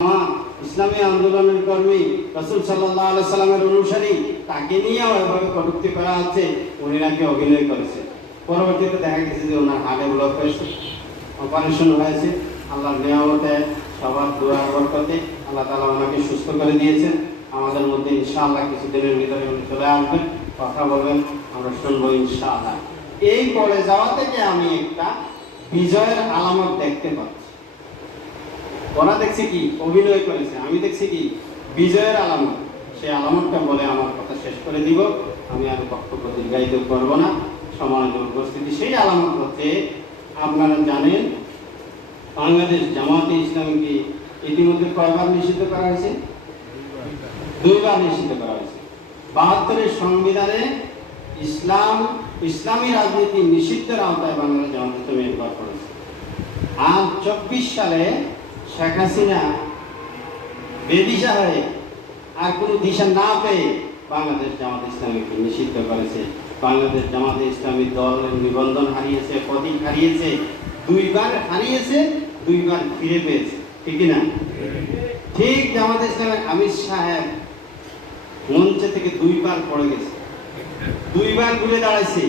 আমার ইসলামী আন্দোলনের কর্মী রসুল সাল্লাহ সাল্লামের অনুসারী তাকে নিয়েও এভাবে কটুক্তি করা হচ্ছে, উনি নাকি অভিনয় করেছে। পরবর্তীতে দেখা গেছে যে ওনার হাড়ে ব্লক হয়েছে অপারেশন হয়েছে। আল্লাহর নিয়ামতে সবার দোয়া বরকতে আল্লাহ তালা ওনাকে সুস্থ করে দিয়েছেন। আমাদের মধ্যে ইনশাআল্লাহ কিছুদিনের ভিতরে উনি চলে আসবেন, কথা বলবেন, আমরা শুনব ইনশাআল্লাহ। এই পড়ে যাওয়া থেকে আমি একটা বিজয়ের আলামত দেখতে পাচ্ছি ওরা দেখছে কি? অভিনয় করেছে। আমি দেখছি কি? বিজয়ের আলামত। সেই আলামতটা বলে আমার কথা শেষ করে দিব। আমি আর বক্তব্য দীর্ঘায়িত করব না। সমাজ উপস্থিতি। সেই আলামত হচ্ছে আপনারা জানেন বাংলাদেশ জামাতে ইসলামকে ইতিমধ্যে কয়বার নিষিদ্ধ করা হয়েছে? দুইবার নিষিদ্ধ করা হয়েছে। বাহাত্তরের সংবিধানে ইসলাম, ইসলামী রাজনীতি নিষিদ্ধের আওতায় বাংলাদেশ জামাত ইসলামী করেছে আর চব্বিশ সালে শেখ হাসিনা বেদিশা হয়ে আর কোনো দিশা না পেয়ে বাংলাদেশ জামাত ইসলামীকে নিষিদ্ধ করেছে। বাংলাদেশ জামাতে ইসলামী দলের নিবন্ধন হারিয়েছে প্রতীক হারিয়েছে, দুইবার হারিয়েছে, দুইবার ফিরে পেয়েছে। ঠিক না ঠিক জামাত ইসলামের আমির সাহেব মঞ্চে থেকে দুইবার পড়ে গেছে। দুইবার ঘুরে দাঁড়াইছে।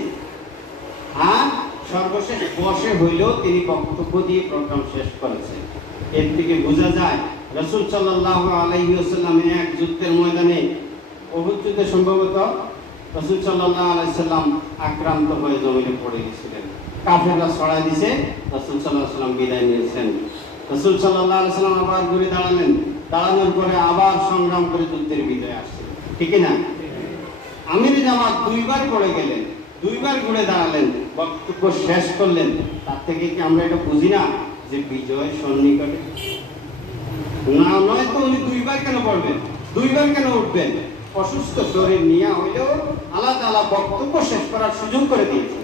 আর সর্বশেষ বসে হইলেও তিনি বক্তব্য দিয়ে প্রোগ্রাম শেষ করেছেন। এর থেকে বোঝা যায়, রসুল সাল্লাহ আলাইসাল্লাম এক যুদ্ধের ময়দানে যুদ্ধে সম্ভবত রসুল সাল্লাহ আলাইসাল্লাম আক্রান্ত হয়ে জমিনে পড়ে গেছিলেন। কাফেররা ছড়াই দিছে, রসুল সাল্লাহ সাল্লাম বিদায় নিয়েছেন। রসুল সাল্লাহ আলাইসাল্লাম আবার ঘুরে দাঁড়ালেন। দাঁড়ানোর পরে আবার সংগ্রাম করে যুদ্ধের বিজয় আসছে। ঠিক না? আমির জামাত দুইবার পড়ে গেলেন, দুইবার ঘুরে দাঁড়ালেন। বক্তব্য শেষ করলেন, তার থেকে কি আমরা এটা বুঝি না যে বিজয় সন্নিকটে? না, নয় তো উনি দুইবার কেন পড়বেন দুইবার কেন উঠবেন? অসুস্থ শরীর নিয়ে হইলেও আলাদা আলাদা বক্তব্য শেষ করার সুযোগ করে দিয়েছেন।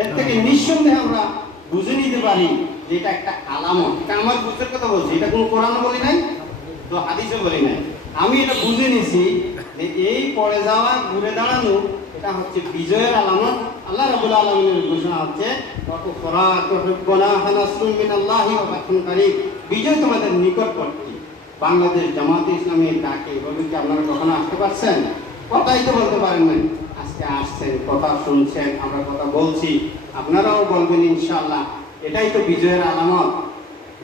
এর থেকে নিঃসন্দেহে আমরা বুঝে নিতে পারি যে এটা একটা আলামত। এটা আমার বুঝতে কথা বলছি, এটা কোনো কোরআন বলি নাই, তো হাদিসে বলি নাই। আমি এটা বুঝে নিছি যে এই পড়ে যাওয়া, ঘুরে দাঁড়ানো, এটা হচ্ছে বিজয়ের আলামত। আল্লাহ রাবুল আলমিনের ঘোষণা হচ্ছে বিজয় তোমাদের নিকটবর্তী। বাংলাদেশ জামাতে ইসলামী ডাকে এভাবে কি আপনারা কখনো আসতে পারছেন? কথাই তো বলতে পারেন না আজকে আসছেন, কথা শুনছেন, আমরা কথা বলছি। আপনারাও বলবেন ইনশাআল্লাহ। এটাই তো বিজয়ের আলামত।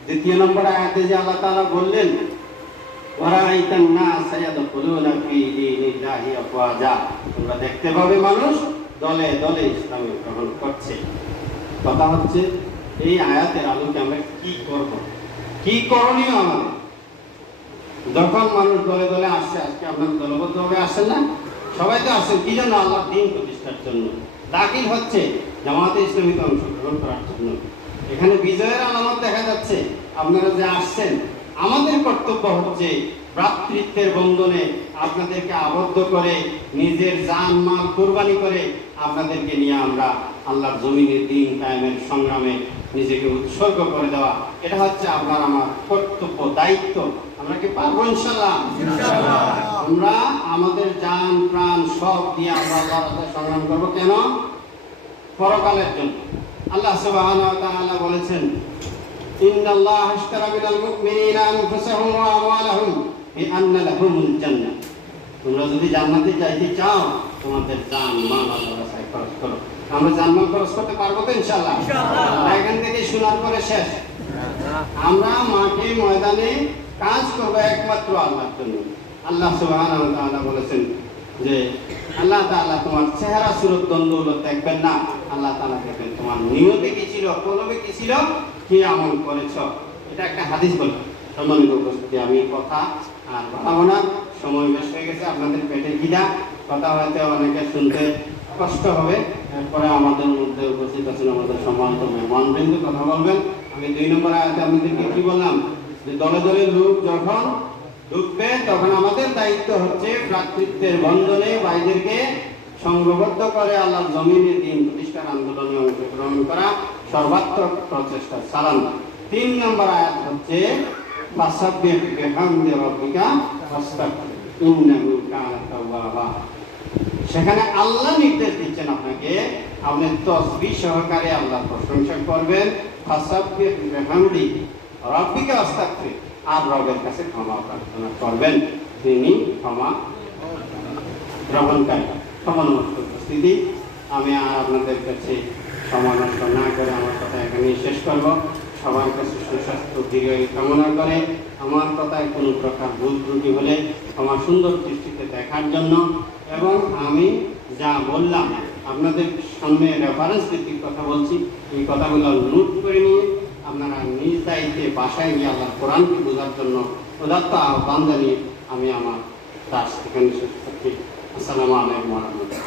দ্বিতীয় নম্বর আয়াতে যে আল্লাহ তাআলা বললেন মানুষ দলে দলে কথা হচ্ছে, এই আয়াতের আলোকে যখন মানুষ দলে দলে আসছে, আজকে আপনার দলবদ্ধভাবে আসছেন না? সবাই তো আসছেন কি জন্য আল্লাহ দিন প্রতিষ্ঠার জন্য? দাখিল হচ্ছে জামাতে ইসলামীতে অংশগ্রহণ করার জন্য। এখানে বিজয়ের আলামত দেখা যাচ্ছে। আপনারা যে আসছেন আমাদের কর্তব্য হচ্ছে ভ্রাতৃত্বের বন্ধনে আপনাদেরকে আবদ্ধ করে নিজের জান মাল কোরবানি করে আপনাদেরকে নিয়ে আমরা আল্লাহর জমিনের দিন কায়েমের সংগ্রামে নিজেকে উৎসর্গ করে দেওয়া। এটা হচ্ছে আপনার আমার কর্তব্য দায়িত্ব। আমরা কি পারব ইনশাল্লাহ আমরা আমাদের জান প্রাণ সব দিয়ে আমরা রাস্তায় সংগ্রাম করব কেন? পরকালের জন্য। আল্লাহ তাআলা বলেছেন ইন্নাল্লাহ আশতারা মিনাল মুমিনিনা আনফুসাহুম ওয়া আমওয়ালাহুম বিআন্না লাহুমুল জান্নাহ। তোমরা যদি জান্নাতে যাইতে চাও তোমাদের জান মাল আল্লাহর রাস্তায় খরচ করো। আমরা জান মাল খরচ করতে পারব তো ইনশাআল্লাহ? ইনশাআল্লাহ। এখান থেকে শোনার পরে শেষ। আমরা মাঠে ময়দানে কাজ করব একমাত্র আল্লাহর জন্য। আল্লাহ সুবহানাহু ওয়া তাআলা বলেছেন যে আল্লাহ তাআলা তোমার চেহারা সুরত দ্বন্দ্ব দেখবেন না। আল্লাহ তাআলা দেখবেন তোমার নিয়তে কি ছিল কলবে কি ছিল? কি আমল করেছ এটা একটা হাদিস বলে। সম্মানিত উপস্থিতি, আমি কথা আর বাড়াবো না। সময় বেশ হয়ে গেছে, আপনাদের পেটে খিদা। কথা হয়তো অনেকে শুনতে কষ্ট হবে। এরপরে আমাদের মধ্যে উপস্থিত আছেন আমাদের সম্মানিত মেহমান বিন্দু কথা বলবেন। আমি দুই নম্বর আয়াতে আপনাদেরকে কি বললাম? যে দলে দলে লোক যখন ঢুকবে, তখন আমাদের দায়িত্ব হচ্ছে ভ্রাতৃত্বের বন্ধনে ভাইদেরকে সংঘবদ্ধ করে আল্লাহ জমিনে দিন প্রতিষ্ঠার আন্দোলনে অংশগ্রহণ করা। সর্বাত্মক প্রচেষ্টা চালান। তিন নম্বর আয়াত হচ্ছে, ফাসাব্বিহ বিহামদি রাব্বিকা ফাস্তাগফির সেখানে আল্লাহ নির্দেশ দিচ্ছেন আপনাকে, আপনি তসবি সহকারে আল্লাহ প্রশংসা করবেন, ফাসাব্বিহ বিহামদি রাব্বিকা আর রবের কাছে ক্ষমা প্রার্থনা করবেন। তিনি ক্ষমা গ্রহণকারী। সমানমস্ত উপস্থিতি। আমি আপনাদের কাছে সময় না করে আমার কথা এখানেই শেষ করব। সবার কাছে সুস্বাস্থ্য দীর্ঘায়ু কামনা করে আমার কথায় কোনো প্রকার ভুল ত্রুটি হলে আমার সুন্দর দৃষ্টিতে দেখার জন্য এবং আমি যা বললাম, আপনাদের সামনে রেফারেন্স ভিত্তিক কথা বলছি। এই কথাগুলো নোট করে নিয়ে আপনারা নিজ দায়িত্বে বাসায় গিয়ে আল্লাহ কোরআনকে বোঝার জন্য উদাত্ত আহ্বান জানিয়ে আমি আমার দাস এখানে শেষ করছি। আসসালামু আলাইকুম রহমতুল্লাহ।